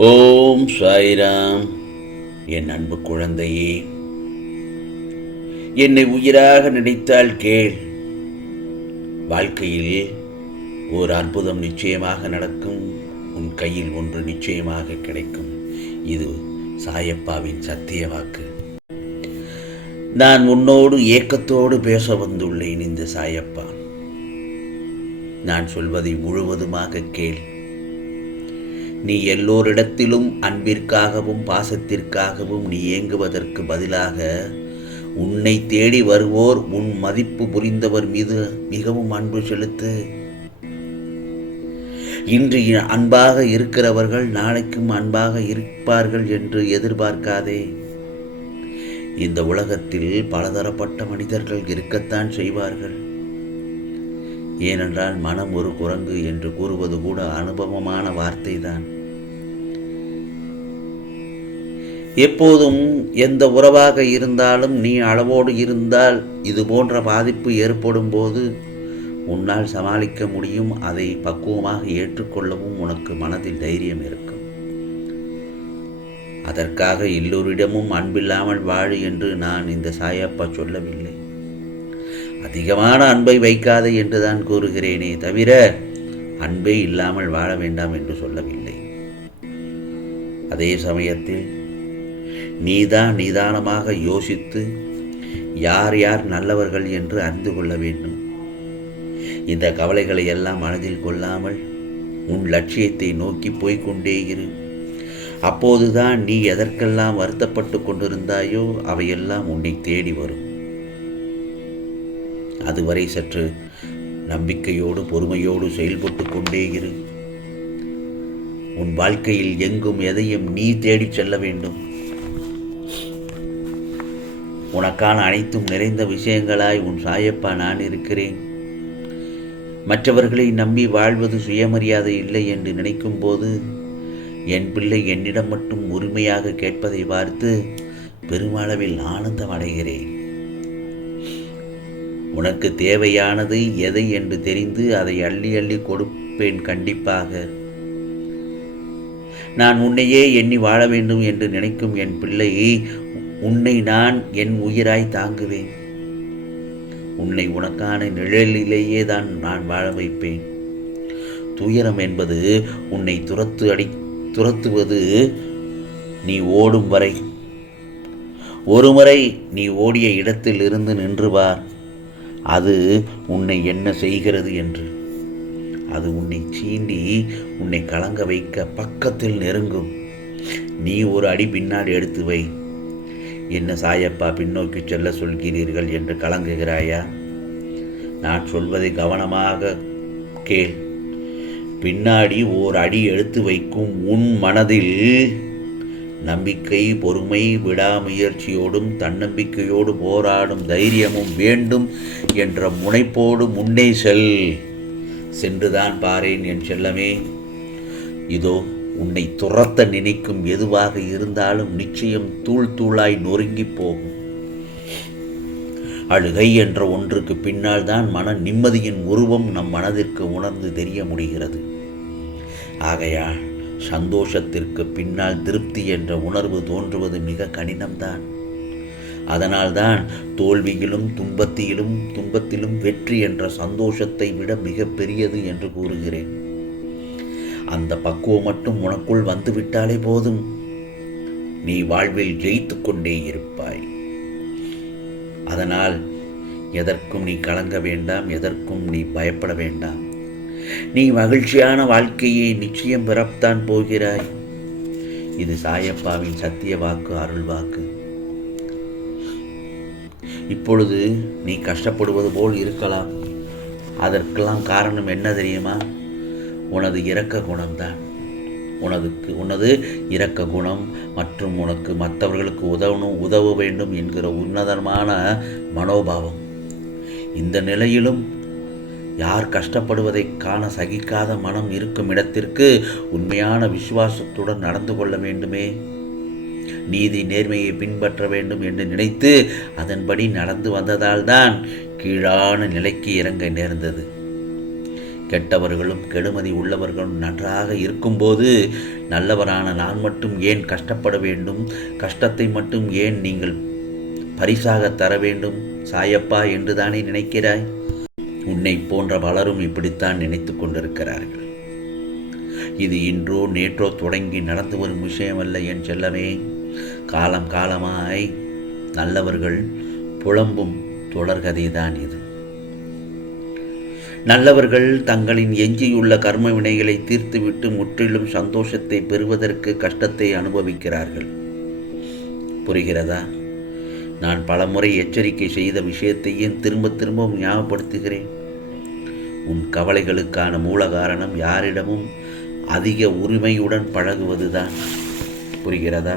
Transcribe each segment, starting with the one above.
ஓம் சாய்ராம். என் அன்பு குழந்தையே என்னை உயிராக நினைத்தால் கேள். வாழ்க்கையில் ஓர் அற்புதம் நிச்சயமாக நடக்கும். உன் கையில் ஒன்று நிச்சயமாக கிடைக்கும். இது சாயப்பாவின் சத்திய வாக்கு. நான் உன்னோடு ஏக்கத்தோடு பேச வந்துள்ளேன் இந்த சாயப்பா. நான் சொல்வதை முழுவதுமாக கேள். நீ எல்லோரிடத்திலும் அன்பிற்காகவும் பாசத்திற்காகவும் நீ ஏங்குவதற்கு பதிலாக உன்னை தேடி வருவோர் உன் மதிப்பு புரிந்தவர் மீது மிகவும் அன்பு செலுத்து. இன்று அன்பாக இருக்கிறவர்கள் நாளைக்கும் அன்பாக இருப்பார்கள் என்று எதிர்பார்க்காதே. இந்த உலகத்தில் பலதரப்பட்ட மனிதர்கள் இருக்கத்தான் செய்வார்கள். ஏனென்றால் மனம் ஒரு குரங்கு என்று கூறுவது கூட அனுபவமான வார்த்தைதான். எப்போதும் எந்த உறவாக இருந்தாலும் நீ அளவோடு இருந்தால் இது போன்ற பாதிப்பு ஏற்படும் போது உன்னால் சமாளிக்க முடியும். அதை பக்குவமாக ஏற்றுக்கொள்ளவும் உனக்கு மனதில் தைரியம் இருக்கும். அதற்காக எல்லோரிடமும் அன்பில்லாமல் வாழு என்று நான் இந்த சாயப்பா சொல்லவில்லை. அதிகமான அன்பை வைக்காதே என்றுதான் கூறுகிறேனே தவிர அன்பே இல்லாமல் வாழ வேண்டாம் என்று சொல்லவில்லை. அதே சமயத்தில் நீதான் நிதானமாக யோசித்து யார் யார் நல்லவர்கள் என்று அறிந்து கொள்ள வேண்டும். இந்த கவலைகளை எல்லாம் மனதில் கொள்ளாமல் உன் லட்சியத்தை நோக்கி போய்கொண்டே இரு. அப்போதுதான் நீ எதற்கெல்லாம் வருத்தப்பட்டு கொண்டிருந்தாயோ அவையெல்லாம் உன்னை தேடி வரும். அதுவரை சற்று நம்பிக்கையோடு பொறுமையோடு செயல்பட்டு கொண்டே இரு. உன் வாழ்க்கையில் எங்கும் எதையும் நீ தேடிச் செல்ல வேண்டும். உனக்கான அனைத்தும் நிறைந்த விஷயங்களாய் உன் சாயப்பா நான் இருக்கிறேன். மற்றவர்களை நம்பி வாழ்வது சுயமரியாதை இல்லை என்று நினைக்கும் போது என் பிள்ளை என்னிடம் மட்டும் உரிமையாக கேட்பதை பார்த்து பெருமளவில் ஆனந்தம் அடைகிறேன். உனக்கு தேவையானது எதை என்று தெரிந்து அதை அள்ளி அள்ளி கொடுப்பேன் கண்டிப்பாக. நான் உன்னையே எண்ணி வாழ வேண்டும் என்று நினைக்கும் என் பிள்ளை உன்னை நான் என் உயிராய் தாங்குவேன். உன்னை உனக்கான நிழலிலேயே தான் நான் வாழ வைப்பேன். துயரம் என்பது உன்னை துரத்து அடி துரத்துவது நீ ஓடும் வரை. ஒருமுறை நீ ஓடிய இடத்தில் இருந்து நின்று பார் அது உன்னை என்ன செய்கிறது என்று. அது உன்னை சீண்டி உன்னை கலங்க வைக்க பக்கத்தில் நெருங்கும். நீ ஒரு அடி பின்னாடி எடுத்து வை. என்ன சாயப்பா பின்னோக்கி செல்ல சொல்கிறீர்கள் என்று கலங்குகிறாயா? நான் சொல்வதை கவனமாக கேள். பின்னாடி ஓர் அடி எடுத்து வைக்கும் உன் மனதில் நம்பிக்கை பொறுமை விடாமுயற்சியோடும் தன்னம்பிக்கையோடு போராடும் தைரியமும் வேண்டும் என்ற முனைப்போடு முன்னே செல். சென்றுதான் பாரேன் என் செல்லமே. இதோ உன்னை துரத்த நினைக்கும் எதுவாக இருந்தாலும் நிச்சயம் தூள் தூளாய் நொறுங்கி போகும். அழுகை என்ற ஒன்றுக்கு பின்னால் தான் மன நிம்மதியின் உருவம் நம் மனதிற்கு உணர்ந்து தெரிய முடிகிறது. ஆகையால் சந்தோஷத்திற்கு பின்னால் திருப்தி என்ற உணர்வு தோன்றுவது மிக கடினம்தான். அதனால்தான் தோல்வியிலும் துன்பத்திலும் துன்பத்திலும் வெற்றி என்ற சந்தோஷத்தை விட மிக பெரியது என்று கூறுகிறேன். அந்த பக்குவம் மட்டும் உனக்குள் வந்துவிட்டாலே போதும். நீ வாழ்வில் ஜெயித்து கொண்டே இருப்பாய். அதனால் எதற்கும் நீ கலங்க வேண்டாம் எதற்கும் நீ பயப்பட வேண்டாம். நீ மகிழ்ச்சியான வாழ்க்கையை நிச்சயம் பிறப்தான் போகிறாய். இது சாயப்பாவின் சத்திய வாக்கு அருள் வாக்கு. இப்பொழுது நீ கஷ்டப்படுவது போல் இருக்கலாம். அதற்கெல்லாம் காரணம் என்ன தெரியுமா? உனது இரக்க குணம்தான். உனதுக்கு உனது இரக்க குணம் மற்றும் உனக்கு மற்றவர்களுக்கு உதவணும் உதவ வேண்டும் என்கிற உன்னதமான மனோபாவம். இந்த நிலையிலும் யார் கஷ்டப்படுவதை காண சகிக்காத மனம் இருக்கும் இடத்திற்கு உண்மையான விசுவாசத்துடன் நடந்து கொள்ள வேண்டுமே. நீதி நேர்மையை பின்பற்ற வேண்டும் என்று நினைத்து அதன்படி நடந்து வந்ததால்தான் கீழான நிலைக்கு இறங்க நேர்ந்தது. கெட்டவர்களும் கெடுமதி உள்ளவர்களும் நன்றாக இருக்கும்போது நல்லவரான நான் மட்டும் ஏன் கஷ்டப்பட வேண்டும்? கஷ்டத்தை மட்டும் ஏன் நீங்கள் பரிசாக தர வேண்டும்? சாயப்பா என்று தானே நினைக்கிறாய்? உன்னை போன்ற பலரும் இப்படித்தான் நினைத்து கொண்டிருக்கிறார்கள். இது இன்றோ நேற்றோ தொடங்கி நடந்து வரும் விஷயமல்ல என் செல்லமே. காலம் காலமாய் நல்லவர்கள் புலம்பும் தொடர்கதைதான் இது. நல்லவர்கள் தங்களின் எஞ்சியுள்ள கர்ம வினைகளை தீர்த்துவிட்டு முற்றிலும் சந்தோஷத்தை பெறுவதற்கு கஷ்டத்தை அனுபவிக்கிறார்கள். புரிகிறதா? நான் பலமுறை எச்சரிக்கை செய்த விஷயத்தையும் திரும்ப திரும்பவும் ஞாபகப்படுத்துகிறேன்? உன் கவலைகளுக்கான மூல காரணம் யாரிடமும் அதிக உரிமையுடன் பழகுவதுதான். புரிகிறதா?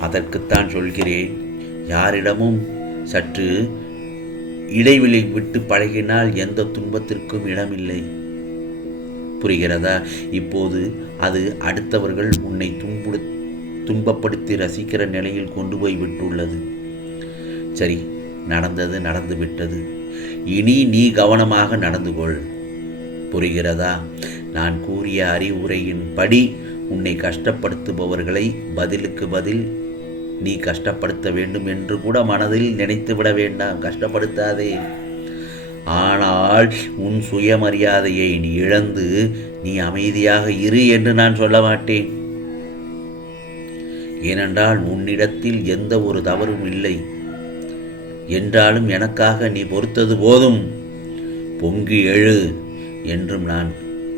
அதற்குத்தான் சொல்கிறேன். யாரிடமும் சற்று இடைவெளி விட்டு பழகினால் எந்த துன்பத்திற்கும் இடமில்லை. புரிகிறதா? இப்போது அது அடுத்தவர்கள் உன்னை துன்புடு துன்பப்படுத்தி ரசிக்கிற நிலையில் கொண்டு போய் விட்டுள்ளது. சரி நடந்தது நடந்து விட்டது. இனி நீ கவனமாக நடந்து கொள். புரிகிறதா? நான் கூறிய அறிவுரையின் படி உன்னை கஷ்டப்படுத்துபவர்களை பதிலுக்கு பதில் நீ கஷ்டப்படுத்த வேண்டும் என்று கூட மனதில் நினைத்து விட வேண்டாம். கஷ்டப்படுத்தாதே. ஆனால் உன் சுயமரியாதையை நீ இழந்து நீ அமைதியாக இரு என்று நான் சொல்ல மாட்டேன். ஏனென்றால் உன்னிடத்தில் எந்த ஒரு தவறும் இல்லை. என்றாலும் எனக்காக நீ பொறுத்தது போதும். பொங்கி எழு என்றும் நான்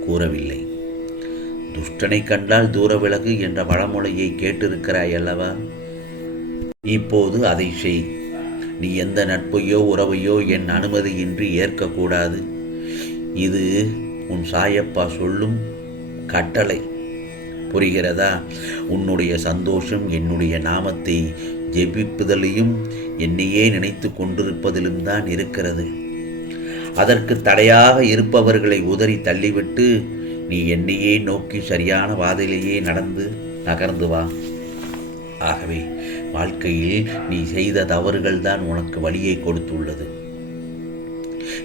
கூறவில்லை. துஷ்டனை கண்டால் தூர விலகு என்ற பழமொழியை கேட்டிருக்கிறாய் அல்லவா? இப்போது அதை செய். நீ எந்த நட்பையோ உறவையோ என் அனுமதியின்றி ஏற்கக்கூடாது. இது உன் சாயப்பா சொல்லும் கட்டளை. புரிகிறதா? உன்னுடைய சந்தோஷம் என்னுடைய நாமத்தை ஜெபிப்பதிலையும் என்னையே நினைத்து கொண்டிருப்பதிலும் தான் இருக்கிறது. அதற்கு தடையாக இருப்பவர்களை உதறி தள்ளிவிட்டு நீ என்னையே நோக்கி சரியான வாதையிலேயே நடந்து நகர்ந்து வா. ஆகவே வாழ்க்கையில் நீ செய்த தவறுகள் தான் உனக்கு வழியை கொடுத்துள்ளது.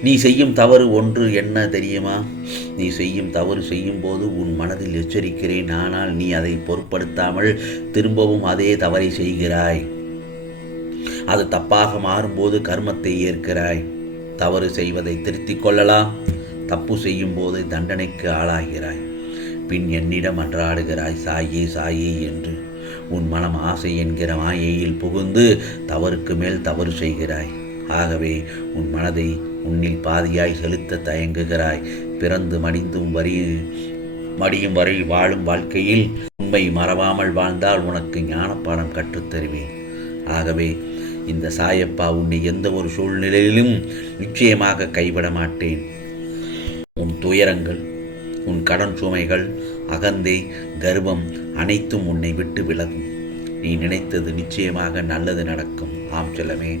நீ செய்யும் தவறு ஒன்று என்ன தெரியுமா? நீ செய்யும் தவறு செய்யும் போது உன் மனதில் எச்சரிக்கிறேன் ஆனால் நீ அதை பொருட்படுத்தாமல் திரும்பவும் அதே தவறை செய்கிறாய். அது தப்பாக மாறும்போது கர்மத்தை ஏற்கிறாய். தவறு செய்வதை திருத்திக் கொள்ளலாம். தப்பு செய்யும் போது தண்டனைக்கு ஆளாகிறாய். பின் என்னிடம் அன்றாடுகிறாய் சாயே சாயே என்று. உன் மனம் ஆசை என்கிற மாயையில் புகுந்து தவறுக்கு மேல் தவறு செய்கிறாய். ஆகவே உன் மனதை உன்னில் பாதியாய் செலுத்த தயங்குகிறாய். பிறந்து மடிந்தும் வரி மடியும் வரை வாழும் வாழ்க்கையில் உண்மை மறவாமல் வாழ்ந்தால் உனக்கு ஞானப்பாடம் கற்றுத் தருவேன். ஆகவே இந்த சாயப்பா உன்னை எந்த ஒரு சூழ்நிலையிலும் நிச்சயமாக கைவிட மாட்டேன். உன் துயரங்கள் உன் கடன் சுமைகள் அகந்தை கர்வம் அனைத்தும் உன்னை விட்டு விலகும். நீ நினைத்தது நிச்சயமாக நல்லது நடக்கும். ஆம் செல்லமே.